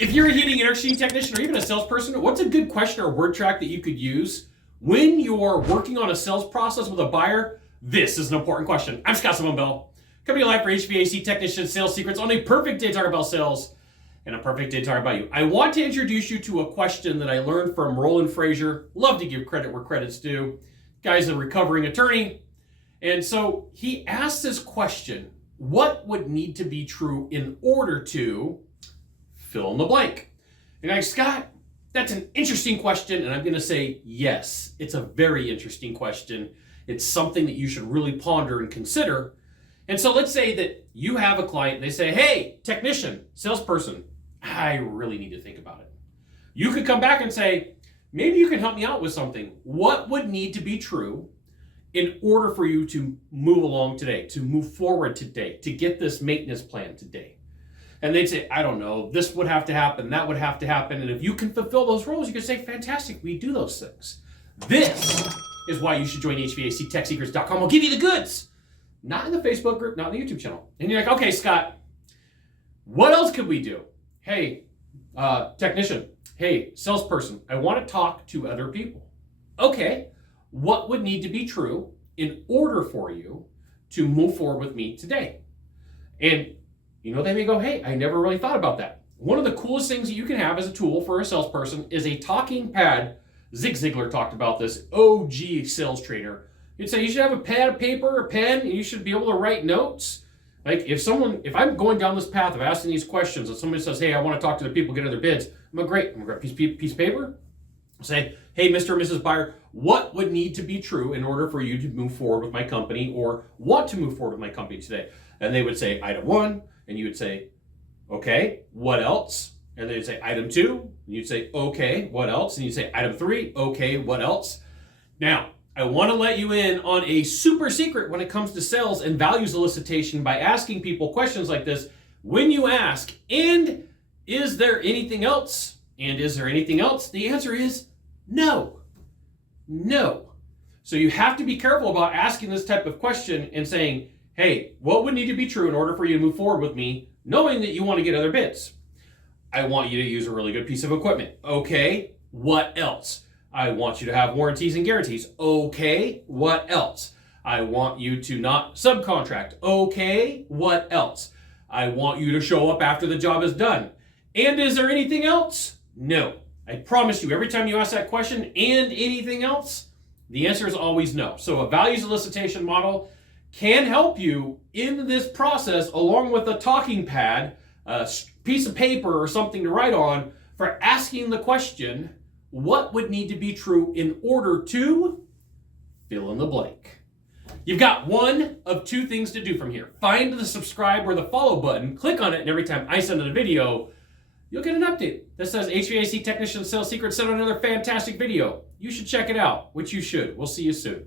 If you're a heating and air conditioning technician or even a salesperson, what's a good question or word track that you could use when you're working on a sales process with a buyer? This is an important question. I'm Scott Bell, coming to life for HVAC technician sales secrets on a perfect day talking about sales and a perfect day talking about you. I want to introduce you to a question that I learned from Roland Frasier. Love to give credit where credit's due. Guy's a recovering attorney. And so he asked this question: what would need to be true in order to fill in the blank? And I'm like, Scott, that's an interesting question. And I'm going to say, yes, it's a very interesting question. It's something that you should really ponder and consider. And so let's say that you have a client and they say, hey, technician, salesperson, I really need to think about it. You could come back and say, maybe you can help me out with something. What would need to be true in order for you to move along today, to move forward today, to get this maintenance plan today? And they'd say, I don't know, this would have to happen, that would have to happen. And if you can fulfill those roles, you can say, fantastic, we do those things. This is why you should join HVACTechSecrets.com. I'll give you the goods. Not in the Facebook group, not in the YouTube channel. And you're like, okay, Scott, what else could we do? Hey, technician, hey, salesperson, I want to talk to other people. Okay, what would need to be true in order for you to move forward with me today? And you know, they may go, hey, I never really thought about that. One of the coolest things that you can have as a tool for a salesperson is a talking pad. Zig Ziglar talked about this, OG sales trainer. You'd say you should have a pad of paper, a pen, and you should be able to write notes. Like if I'm going down this path of asking these questions and somebody says, hey, I want to talk to the people, get other bids, I'm like, great, I'm going to grab a piece of paper, say, hey, Mr. and Mrs. Buyer, what would need to be true in order for you to move forward with my company or want to move forward with my company today? And they would say, item 1, and you would say, okay, what else? And they'd say, item 2, and you'd say, okay, what else? And you'd say, item 3, okay, what else? Now, I want to let you in on a super secret when it comes to sales and values elicitation by asking people questions like this. When you ask, and is there anything else? And is there anything else? The answer is no. No. So you have to be careful about asking this type of question and saying, hey, what would need to be true in order for you to move forward with me, knowing that you want to get other bids? I want you to use a really good piece of equipment. Okay, what else? I want you to have warranties and guarantees. Okay, what else? I want you to not subcontract. Okay, what else? I want you to show up after the job is done. And is there anything else? No. I promise you, every time you ask that question, and anything else, the answer is always no. So a values elicitation model can help you in this process, along with a talking pad, a piece of paper or something to write on, for asking the question, what would need to be true in order to fill in the blank? You've got one of two things to do from here. Find the subscribe or the follow button, click on it, and every time I send a video, you'll get an update that says HVAC Technician Sales Secrets sent out another fantastic video. You should check it out, which you should. We'll see you soon.